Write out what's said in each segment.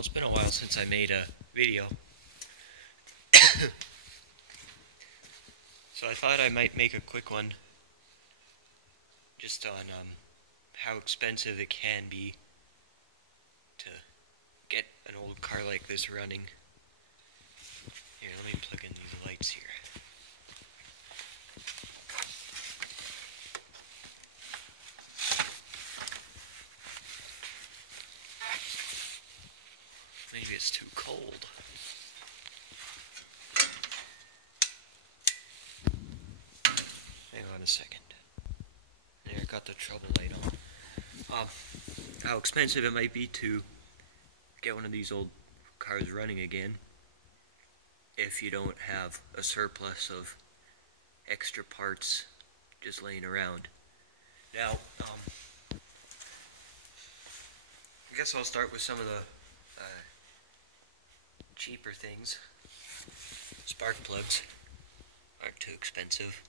Well, it's been a while since I made a video, so I thought I might make a quick one just on how expensive it can be to get an old car like this running. Here, let me plug in these lights here. Maybe it's too cold. Hang on a second. There, I got the trouble light on. How expensive it might be to get one of these old cars running again if you don't have a surplus of extra parts just laying around. Now, I guess I'll start with some of the cheaper things. Spark plugs aren't too expensive.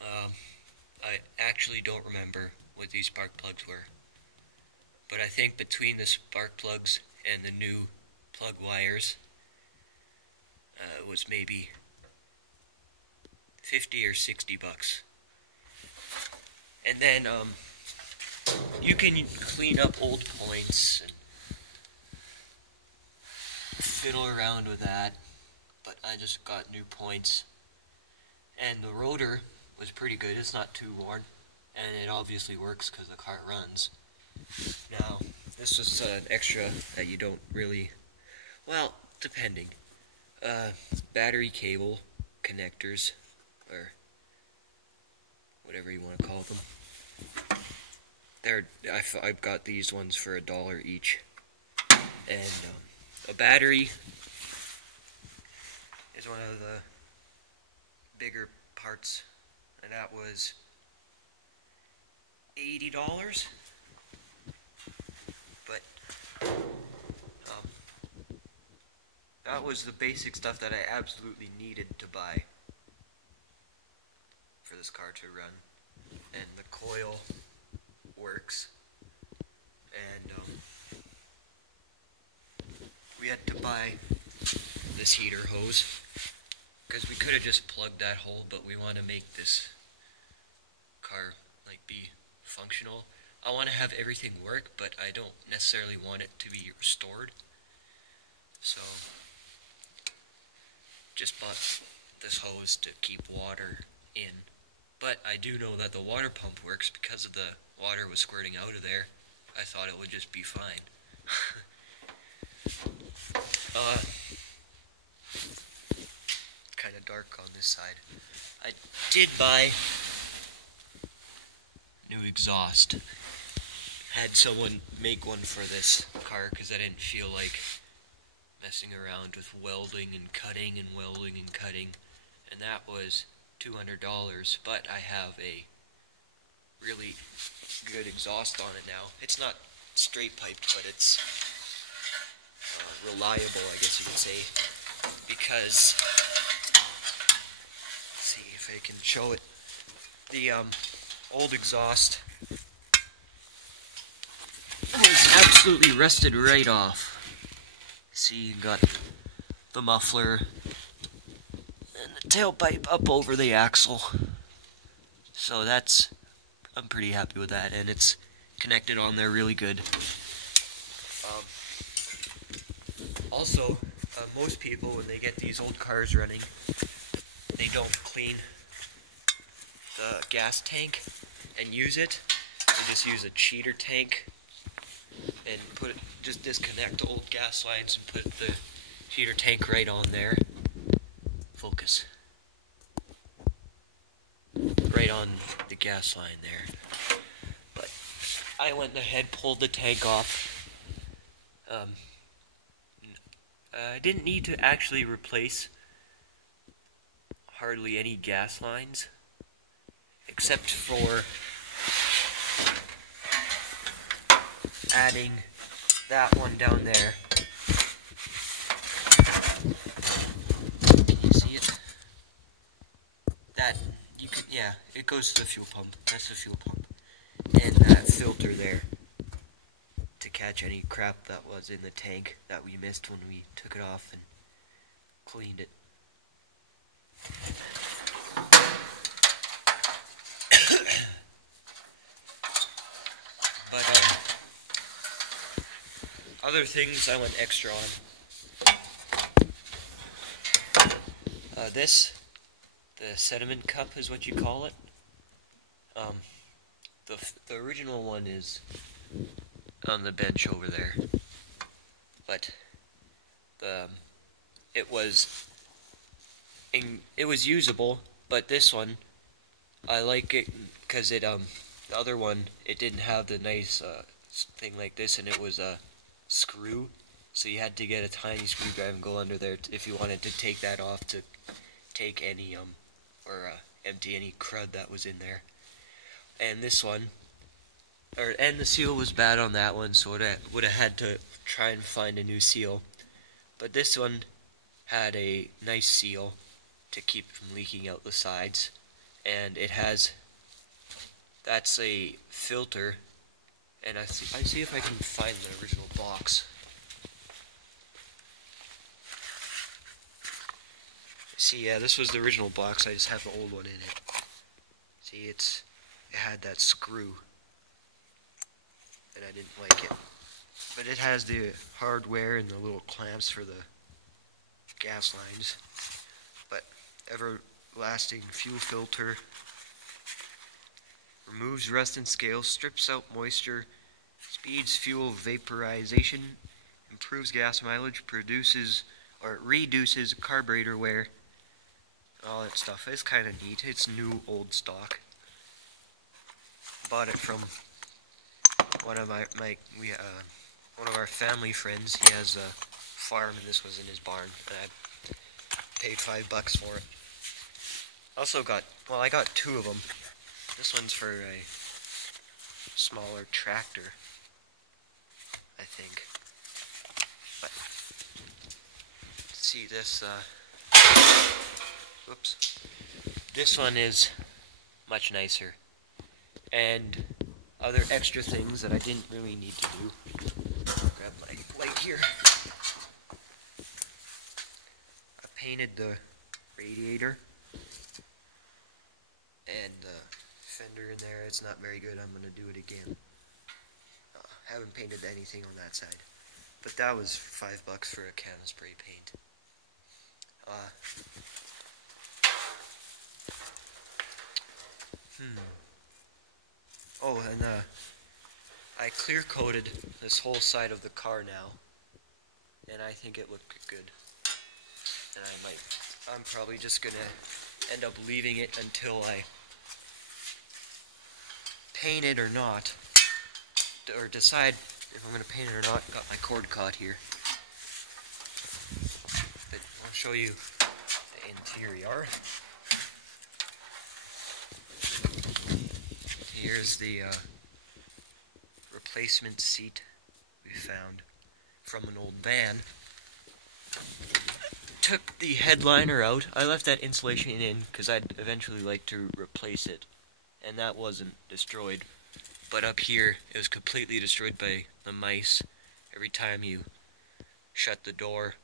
I actually don't remember what these spark plugs were, but I think between the spark plugs and the new plug wires, it was maybe 50 or 60 bucks. And then you can clean up old points and fiddle around with that, but I just got new points, and the rotor was pretty good. It's not too worn, and it obviously works because the car runs. Now, this is an extra that you don't really, well, depending. Battery cable connectors, or whatever you want to call them. I've got these ones for $1 each, and a battery is one of the bigger parts, and that was $80. But that was the basic stuff that I absolutely needed to buy for this car to run. And the coil works, and we had to buy this heater hose because we could have just plugged that hole, but we want to make this car be functional. I want to have everything work, but I don't necessarily want it to be restored. So just bought this hose to keep water in. But I do know that the water pump works because of the water was squirting out of there. I thought it would just be fine. Kind of dark on this side. I did buy new exhaust. Had someone make one for this car because I didn't feel like messing around with welding and cutting and welding and cutting, and that was $200, but I have a really good exhaust on it now. It's not straight piped, but it's reliable, I guess you could say, because, let's see if I can show it. The old exhaust was absolutely rusted right off. See, you got the muffler and the tailpipe up over the axle. So I'm pretty happy with that, and it's connected on there really good. Also, most people, when they get these old cars running, they don't clean the gas tank and use it. They just use a cheater tank and just disconnect the old gas lines and put the cheater tank right on there. Focus. Right on the gas line there. But I went ahead, pulled the tank off. I didn't need to actually replace hardly any gas lines, except for adding that one down there. You see it? That, you could, yeah, it goes to the fuel pump. That's the fuel pump. And that filter there to catch any crap that was in the tank that we missed when we took it off and cleaned it. But other things I went extra on. The sediment cup is what you call it. The original one is on the bench over there, but it was usable. But this one, I like it because the other one, it didn't have the nice thing like this, and it was a screw, so you had to get a tiny screwdriver and go under there if you wanted to take that off to take any or empty any crud that was in there. And this one, and the seal was bad on that one, so I would have had to try and find a new seal. But this one had a nice seal to keep from leaking out the sides, and it has, that's a filter, and I see if I can find the original box. See, yeah, this was the original box, I just have the old one in it. See, it had that screw, and I didn't like it. But it has the hardware and the little clamps for the gas lines. But everlasting fuel filter, removes rust and scale, strips out moisture, speeds fuel vaporization, improves gas mileage, reduces carburetor wear, all that stuff. It's kind of neat. It's new old stock. Bought it from one of one of our family friends. He has a farm, and this was in his barn, and I paid $5 for it. Also I got two of them. This one's for a smaller tractor, I think. But see this. Whoops. This one is much nicer. And other extra things that I didn't really need to do. Grab my light here. I painted the radiator and the fender in there. It's not very good. I'm going to do it again. Haven't painted anything on that side. But that was $5 for a can of spray paint. Oh, and I clear coated this whole side of the car now, and I think it looked good. And I'm probably just gonna end up leaving it until I paint it or not, or decide if I'm gonna paint it or not. Got my cord caught here, but I'll show you the interior. Here's the replacement seat we found from an old van. Took the headliner out. I left that insulation in because I'd eventually like to replace it, and that wasn't destroyed. But up here, it was completely destroyed by the mice. Every time you shut the door,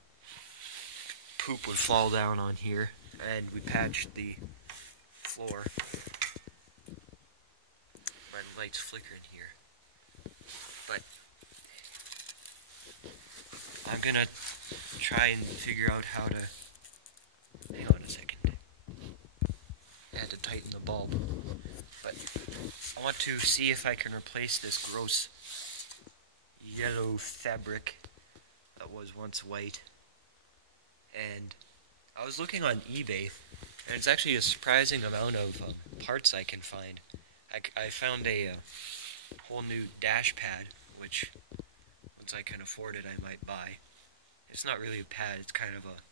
poop would fall down on here, and we patched the floor. My light's flickering here, but I'm gonna try and figure out how to, hang on a second, I had to tighten the bulb, but I want to see if I can replace this gross yellow fabric that was once white. And I was looking on eBay, and it's actually a surprising amount of parts I can find. I found a whole new dash pad, which once I can afford it I might buy. It's not really a pad, it's kind of a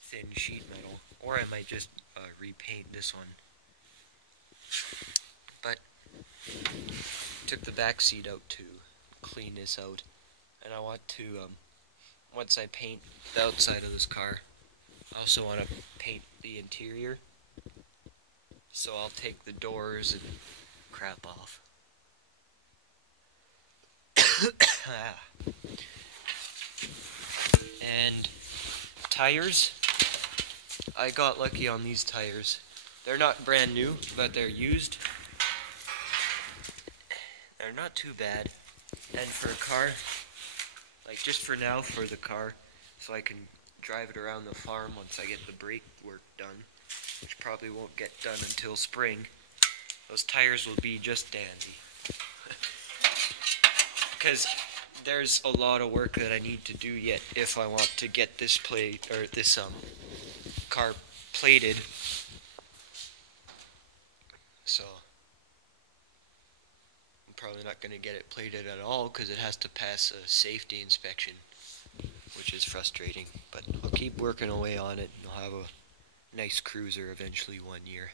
thin sheet metal, or I might just repaint this one. But took the back seat out to clean this out, and I want to, once I paint the outside of this car, I also want to paint the interior. So I'll take the doors and crap off. And tires, I got lucky on these tires. They're not brand new, but they're used. They're not too bad. And for a car, like just for now for the car, so I can drive it around the farm once I get the brake work done, which probably won't get done until spring, those tires will be just dandy. Because there's a lot of work that I need to do yet if I want to get this plate, or this car plated. So I'm probably not going to get it plated at all because it has to pass a safety inspection, which is frustrating. But I'll keep working away on it and I'll have a nice cruiser eventually one year.